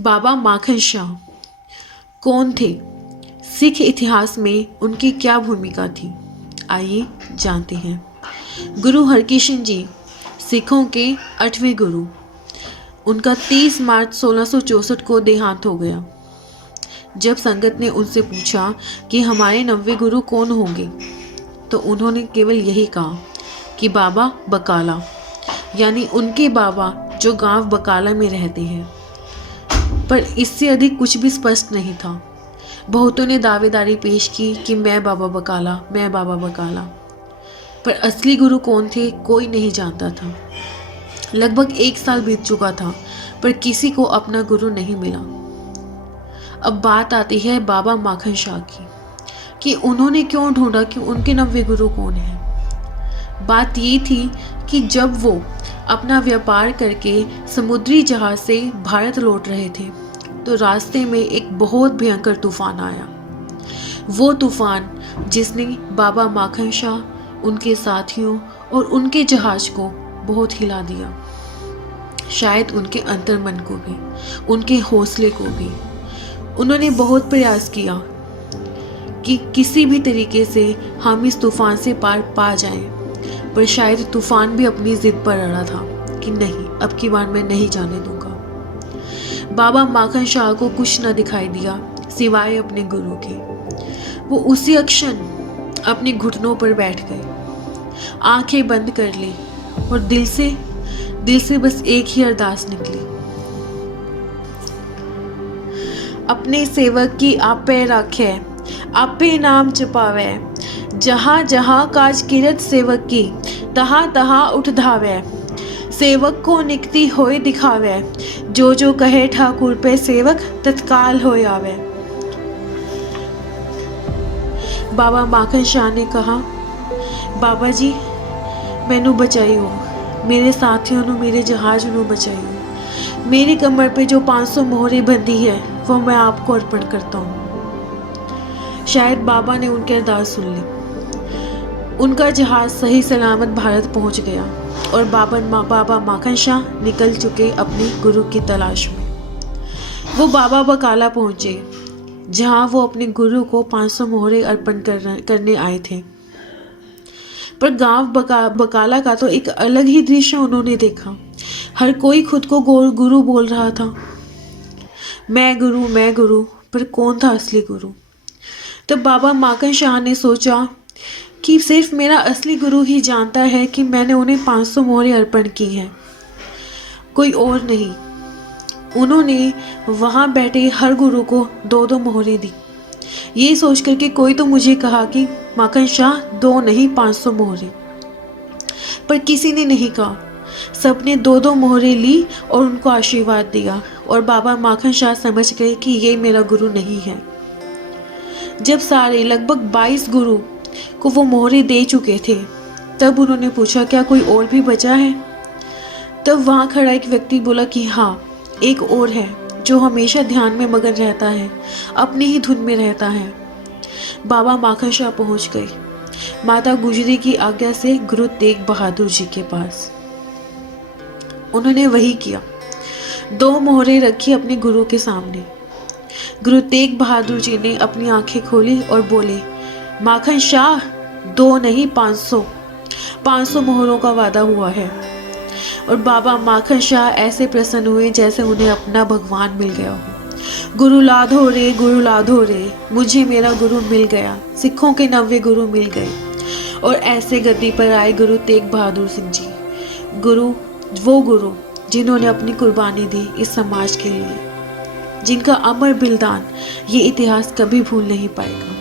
बाबा माखन शाह कौन थे? सिख इतिहास में उनकी क्या भूमिका थी? आइए जानते हैं। गुरु हरकृष्ण जी सिखों के 8वें गुरु। उनका 30 मार्च 1664 को देहांत हो गया। जब संगत ने उनसे पूछा कि हमारे 9वें गुरु कौन होंगे, तो उन्होंने केवल यही कहा कि बाबा बकाला, यानी उनके बाबा जो गांव बकाला में रहते हैं। पर इससे अधिक कुछ भी स्पष्ट नहीं था। बहुतों ने दावेदारी पेश की कि मैं बाबा बकाला, पर असली गुरु कौन थे कोई नहीं जानता था। लगभग 1 साल बीत चुका था, पर किसी को अपना गुरु नहीं मिला। अब बात आती है बाबा माखन शाह की कि उन्होंने क्यों ढूंढा कि उनके 9वें गुरु कौन हैं। बात ये थी कि जब वो अपना व्यापार करके समुद्री जहाज से भारत लौट रहे थे, तो रास्ते में एक बहुत भयंकर तूफान आया। वो तूफान जिसने बाबा माखन शाह, उनके साथियों और उनके जहाज को बहुत हिला दिया। शायद उनके अंतर्मन को भी, उनके हौसले को भी। उन्होंने बहुत प्रयास किया कि किसी भी तरीके से हम इस तूफान से पार पा जाएं, पर शायद तूफान भी अपनी जिद पर अड़ा था कि नहीं, अब की बार मैं नहीं जाने दूंगा। बाबा माखन शाह को कुछ न दिखाई दिया सिवाय अपने गुरु के। वो उसी क्षण अपने घुटनों पर बैठ गए, आंखें बंद कर ली और दिल से बस एक ही अरदास निकली, अपने सेवक की आपे राखे, आपे नाम जपावे, जहाँ जहाँ काज किरत सेवक की, तहाँ तहाँ उठ धावे, सेवक को निकती होए दिखावे, जो जो कहे ठाकुर पे सेवक तत्काल हो आवे। बाबा माखन शाह ने कहा, बाबा जी मैनू बचाइयो, मेरे साथियों ने मेरे जहाज नू बचाइयो। मेरी कमर पे जो 500 मोहरें बंधी है वो मैं आपको अर्पण करता हूँ। शायद बाबा ने उनकी अरदास सुन ली। उनका जहाज सही सलामत भारत पहुँच गया और बाबा माखन शाह निकल चुके अपने गुरु की तलाश में। वो बाबा बकाला पहुँचे, जहाँ वो अपने गुरु को 500 मोहरें अर्पण करने आए थे। पर गांव बकाला का तो एक अलग ही दृश्य उन्होंने देखा। हर कोई खुद को गुरु बोल रहा था। मैं गुरु, पर कौन था असली गुरु? तो बाबा माखन शाह ने सोचा कि सिर्फ मेरा असली गुरु ही जानता है कि मैंने उन्हें 500 मोहरें अर्पण की हैं, कोई और नहीं। उन्होंने वहाँ बैठे हर गुरु को 2-2 मोहरें दी। ये सोच कर कि कोई तो मुझे कहा कि माखन शाह 2 नहीं 500 मोहरें, पर किसी ने नहीं कहा। सबने 2-2 मोहरें ली और उनको आशीर्वाद दिया, और बाबा माखन शाह समझ गए कि ये मेरा गुरु नहीं है। जब सारे लगभग 22 गुरु को वो मोहरें दे चुके थे, तब उन्होंने पूछा क्या कोई और भी बचा है? तब वहाँ खड़ा एक व्यक्ति बोला कि हाँ, एक और है जो हमेशा ध्यान में मगन रहता है, अपनी ही धुन में रहता है। बाबा माखन शाह पहुँच गए माता गुजरी की आज्ञा से गुरु तेग बहादुर जी के पास। उन्होंने वही किया, 2 मोहरें रखी अपने गुरु के सामने। गुरु तेग बहादुर जी ने अपनी आंखें खोली और बोले, माखन शाह 2 नहीं 500 मोहरों का वादा हुआ है। और बाबा माखन शाह ऐसे प्रसन्न हुए जैसे उन्हें अपना भगवान मिल गया हो। गुरु लाधो रे, मुझे मेरा गुरु मिल गया, सिखों के 9वें गुरु मिल गए। और ऐसे गद्दी पर आए गुरु तेग बहादुर सिंह जी, वो गुरु जिन्होंने अपनी कुर्बानी दी इस समाज के लिए, जिनका अमर बलिदान ये इतिहास कभी भूल नहीं पाएगा।